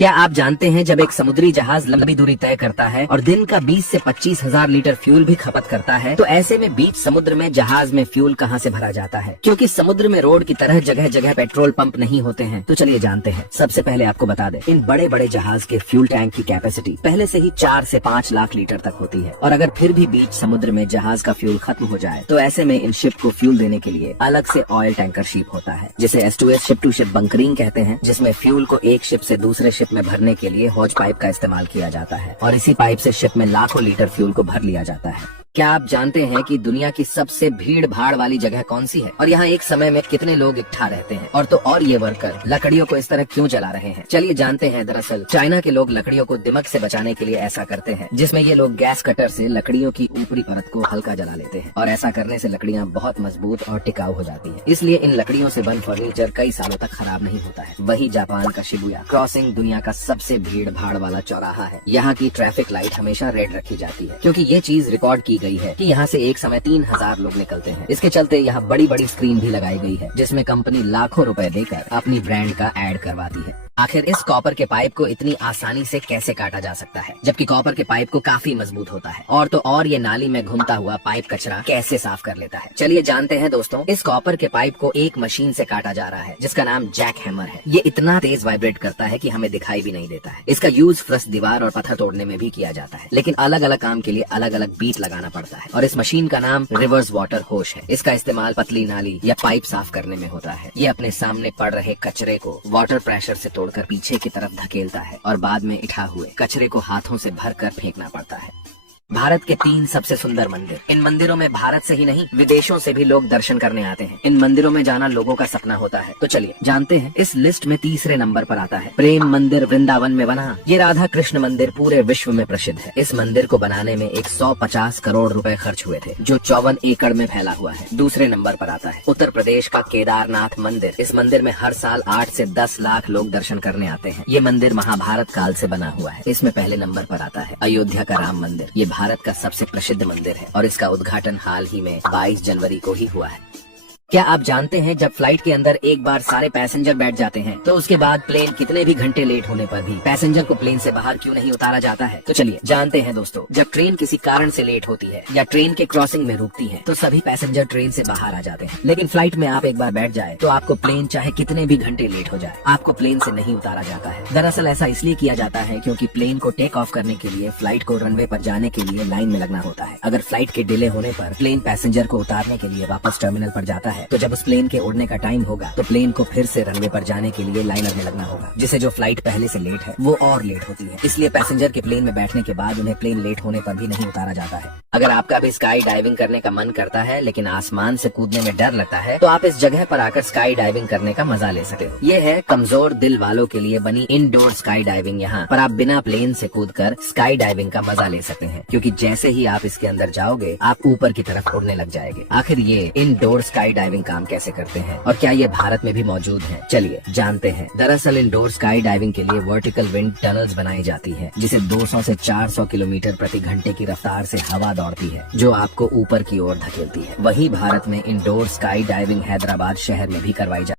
क्या आप जानते हैं जब एक समुद्री जहाज लंबी दूरी तय करता है और दिन का 20 से 25 हजार लीटर फ्यूल भी खपत करता है, तो ऐसे में बीच समुद्र में जहाज में फ्यूल कहां से भरा जाता है? क्योंकि समुद्र में रोड की तरह जगह जगह पेट्रोल पंप नहीं होते हैं। तो चलिए जानते हैं। सबसे पहले आपको बता दें, इन बड़े बड़े जहाज के फ्यूल टैंक की कैपेसिटी पहले से ही 4 से 5 लाख लीटर तक होती है। और अगर फिर भी बीच समुद्र में जहाज का फ्यूल खत्म हो जाए, तो ऐसे में इन शिप को फ्यूल देने के लिए अलग से ऑयल टैंकर शिप होता है, जिसे S2S ship to ship bunkering कहते हैं, जिसमें फ्यूल को एक शिप से दूसरे शिप में भरने के लिए हॉज पाइप का इस्तेमाल किया जाता है और इसी पाइप से शिप में लाखों लीटर फ्यूल को भर लिया जाता है। क्या आप जानते हैं कि दुनिया की सबसे भीड़ भाड़ वाली जगह कौन सी है और यहाँ एक समय में कितने लोग इकट्ठा रहते हैं? और ये वर्कर लकड़ियों को इस तरह क्यों जला रहे हैं? चलिए जानते हैं। दरअसल चाइना के लोग लकड़ियों को दिमक से बचाने के लिए ऐसा करते हैं, जिसमें ये लोग गैस कटर से लकड़ियों की ऊपरी परत को हल्का जला लेते हैं और ऐसा करने से लकड़ियाँ बहुत मजबूत और टिकाऊ हो जाती है। इसलिए इन लकड़ियों से बन फर्नीचर कई सालों तक खराब नहीं होता है। वही जापान का शिबुया क्रॉसिंग दुनिया का सबसे भीड़ भाड़ वाला चौराहा है। यहाँ की ट्रैफिक लाइट हमेशा रेड रखी जाती है, क्योंकि ये चीज रिकॉर्ड की गई है कि यहाँ से एक समय 3000 लोग निकलते हैं। इसके चलते यहाँ बड़ी बड़ी स्क्रीन भी लगाई गई है, जिसमें कंपनी लाखों रुपए देकर अपनी ब्रांड का ऐड करवाती है। आखिर इस कॉपर के पाइप को इतनी आसानी से कैसे काटा जा सकता है, जबकि कॉपर के पाइप को काफी मजबूत होता है? और ये नाली में घूमता हुआ पाइप कचरा कैसे साफ कर लेता है? चलिए जानते हैं दोस्तों। इस कॉपर के पाइप को एक मशीन से काटा जा रहा है, जिसका नाम जैक हैमर है। ये इतना तेज वाइब्रेट करता है कि हमें दिखाई भी नहीं देता है। इसका यूज फ्रस दीवार और पत्थर तोड़ने में भी किया जाता है, लेकिन अलग अलग काम के लिए अलग अलग बीट लगाना पड़ता है। और इस मशीन का नाम रिवर्स वाटर होश है। इसका इस्तेमाल पतली नाली या पाइप साफ करने में होता है। ये अपने सामने पड़ रहे कचरे को वाटर प्रेशर से तोड़कर पीछे की तरफ धकेलता है और बाद में इकट्ठा हुए कचरे को हाथों से भरकर फेंकना पड़ता है। भारत के 3 सबसे सुंदर मंदिर। इन मंदिरों में भारत से ही नहीं, विदेशों से भी लोग दर्शन करने आते हैं। इन मंदिरों में जाना लोगों का सपना होता है। तो चलिए जानते हैं। इस लिस्ट में तीसरे नंबर पर आता है प्रेम मंदिर वृंदावन में बना। ये राधा कृष्ण मंदिर पूरे विश्व में प्रसिद्ध है। इस मंदिर को बनाने में 150 करोड़ रुपए खर्च हुए थे, जो 54 एकड़ में फैला हुआ है। दूसरे नंबर पर आता है उत्तर प्रदेश का केदारनाथ मंदिर। इस मंदिर में हर साल 8 से 10 लाख लोग दर्शन करने आते हैं। ये मंदिर महाभारत काल से बना हुआ है। इसमें पहले नंबर पर आता है अयोध्या का राम मंदिर। ये भारत का सबसे प्रसिद्ध मंदिर है और इसका उद्घाटन हाल ही में 22 जनवरी को ही हुआ है। क्या आप जानते हैं जब फ्लाइट के अंदर एक बार सारे पैसेंजर बैठ जाते हैं, तो उसके बाद प्लेन कितने भी घंटे लेट होने पर भी पैसेंजर को प्लेन से बाहर क्यों नहीं उतारा जाता है? तो चलिए जानते हैं दोस्तों। जब ट्रेन किसी कारण से लेट होती है या ट्रेन के क्रॉसिंग में रुकती है, तो सभी पैसेंजर ट्रेन से बाहर आ जाते हैं। लेकिन फ्लाइट में आप एक बार बैठ जाए तो आपको प्लेन चाहे कितने भी घंटे लेट हो जाए, आपको प्लेन से नहीं उतारा जाता है। दरअसल ऐसा इसलिए किया जाता है क्योंकि प्लेन को टेक ऑफ करने के लिए फ्लाइट को रनवे पर जाने के लिए लाइन में लगना होता है। अगर फ्लाइट के डिले होने पर प्लेन पैसेंजर को उतारने के लिए वापस टर्मिनल पर जाता है, तो जब उस प्लेन उड़ने का टाइम होगा तो प्लेन को फिर से रनवे पर जाने के लिए लाइनर में लगना होगा, जिससे जो फ्लाइट पहले से लेट है वो और लेट होती है। इसलिए पैसेंजर के प्लेन में बैठने के बाद उन्हें प्लेन लेट होने पर भी नहीं उतारा जाता है। अगर आपका भी स्काई डाइविंग करने का मन करता है, लेकिन आसमान से कूदने में डर लगता है, तो आप इस जगह पर आकर स्काई डाइविंग करने का मजा ले सकते हो। ये है कमजोर दिल वालों के लिए बनी इंडोर स्काई डाइविंग। यहाँ पर आप बिना प्लेन से कूदकर स्काई डाइविंग का मजा ले सकते हैं, क्योंकि जैसे ही आप इसके अंदर जाओगे आप ऊपर की तरफ उड़ने लग जाएंगे। आखिर ये इंडोर स्काई डाइविंग काम कैसे करते हैं और क्या ये भारत में भी मौजूद है? चलिए जानते हैं। दरअसल इंडोर स्काई डाइविंग के लिए वर्टिकल विंड टनल्स बनाई जाती है, जिसे 200 से 400 किलोमीटर प्रति घंटे की रफ्तार से हवा दौड़ती है, जो आपको ऊपर की ओर धकेलती है। वहीं भारत में इंडोर स्काई डाइविंग हैदराबाद शहर में भी करवाई जाती है।